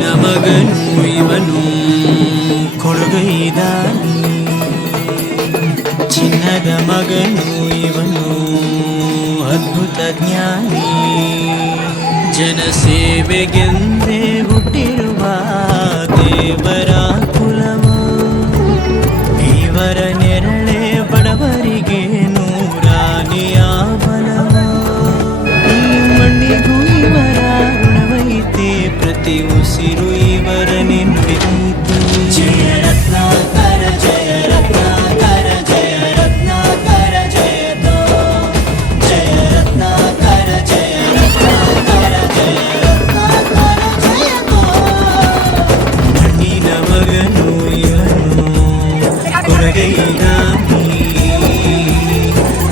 ಮಗನು ಇವನು ಕೊಡುಗೈದಾನಿ. ಚಿನ್ನದ ಮಗನು ಇವನು ಅದ್ಭುತ ಜ್ಞಾನಿ. ಜನಸೇವೆಗೆಂದೇ ಉಸಿರು ಇವರ ನೆನಪಿತು ಜಯ ರತ್ನಾಕರ ಜಯ ರತ್ನಾಕರ ಜಯ ರತ್ನಾಕರ ಜಯತೋ ಜಯ ರತ್ನಾಕರ ಜಯ ರತ್ನಾಕರ ಜಯ ರತ್ನಾಕರ ಜಯತೋ ಮಣ್ಣಿನ ಮಗನು ಇವನು ಕೊರಗೈದಾನಿ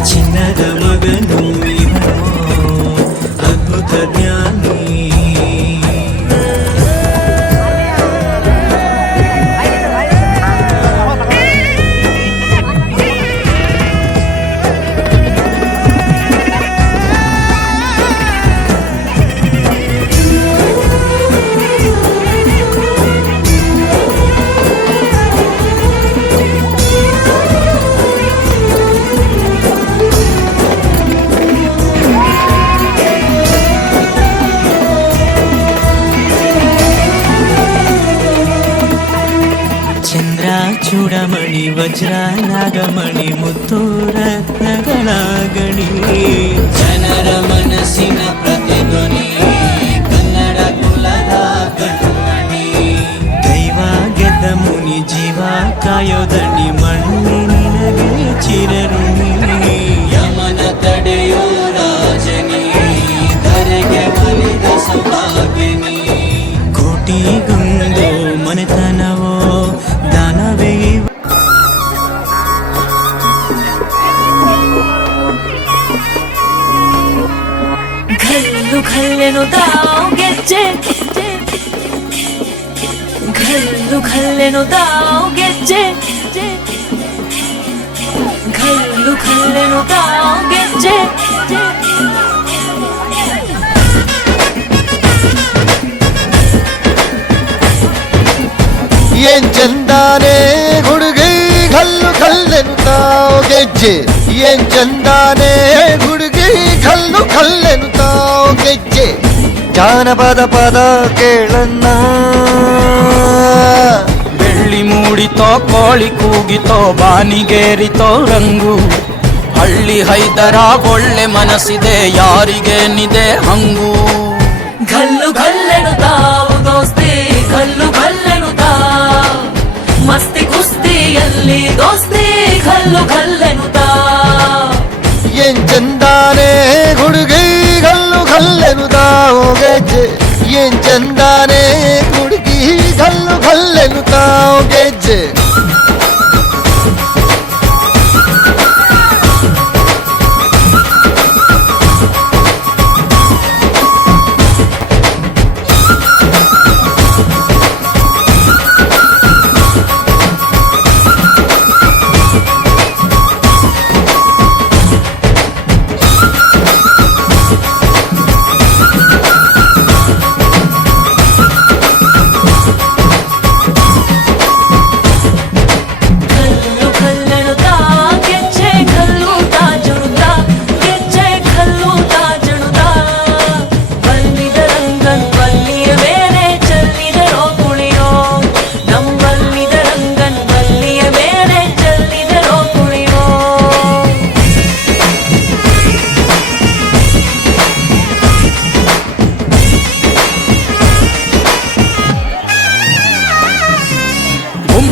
ಚಿನ್ನದ ಮಗನು ಚೂಡಮಣಿ ವಜ್ರ, ನಾಗಮಣಿ ಮುತ್ತು ರತ್ನಗಳ ಗಣಿ ಜನರ ಮನಸ್ಸಿನ ಪ್ರತಿಧ್ವನಿ, ಕನ್ನಡ ಕುಲದ ಕಣ್ಮಣಿ ದೈವ ಗೆದ್ದ ಮುನಿ ಜೀವ ಕಾಯೋದಣಿ, ಮಣ್ಣಿ ಘಲ್ಲು ಘಲ್ಲೆನು ತಾವು ಗೆಜ್ಜೆ ಘಲ್ಲು ಘಲ್ಲೆನು ತಾವು ಗೆಜ್ಜೆ ಏನ್ ಚಂದಾನೆ ಹುಡುಗಿ ಕಲ್ಲು ಕಲ್ಲೆನು ತಾವು ಗೆಜ್ಜೆ ಏನ್ ಚಂದಾನೆ ಹುಡುಗಿ ಕಲ್ಲು ಕಲ್ಲೆನು ತಾವು ಗೆಜ್ಜೆ ಜಾನಪದ ಪದ ಕೇಳನ್ನ ಬೆಳ್ಳಿ ಮೂಡಿತೋ ಕೋಳಿ ಕೂಗಿತೋ ಬಾನಿಗೇರಿತೋ ರಂಗು. ಹಳ್ಳಿ ಹೈದರ ಒಳ್ಳೆ ಮನಸ್ಸಿದೆ ಯಾರಿಗೇನಿದೆ ಹಂಗು. ಗಲ್ಲು ಗಲ್ಲೆನು ತಾವು ದೋಸ್ತಿ ಗಲ್ಲು ಗಲ್ಲೆನು ತಾ ಮಸ್ತಿ ಕುಸ್ತಿಯಲ್ಲಿ ದೋಸ್ತಿ ಗಲ್ಲು ಗಲ್ಲೆನು ತಾ ಏನ್ ಚಂದಾನೆ ಹುಡುಗಿ ಗಲ್ಲು ಗಲ್ಲೆನು ತಾವು ಗೆಜ್ಜೆ ಏನ್ ಚಂದಾನೆ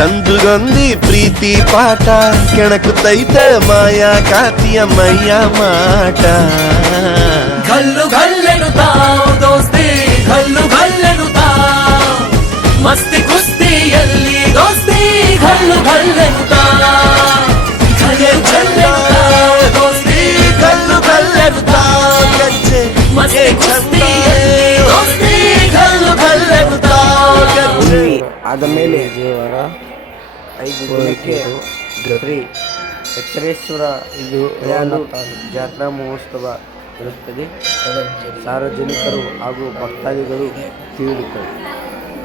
ಸಂದುಗೊಂದಿ ಪ್ರೀತಿ ಪಾಠ ಕೆಣಕುತ್ತೈತೆ ಮಾಯಾ ಕಾತಿಯ ಮೈಯ ಮಾಟ ಗಲ್ಲು ಗಲ್ಲೆನುತ್ತಾವ್ ದೋಸ್ತಿ ಗಲ್ಲು ಆದ ಮೇಲೆ ದೇವರ ಐದು ದಿನಕ್ಕೆ ಶ್ರೀ ಎಚ್ಚರೇಶ್ವರ ಇದು ಜಾತ್ರಾ ಮಹೋತ್ಸವ ಇರುತ್ತದೆ. ಸಾರ್ವಜನಿಕರು ಹಾಗೂ ಭಕ್ತಾದಿಗಳು ತಿಳಿದುಕೊಳ್ಳಿ.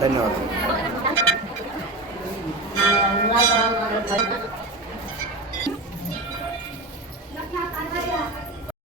ಧನ್ಯವಾದಗಳು.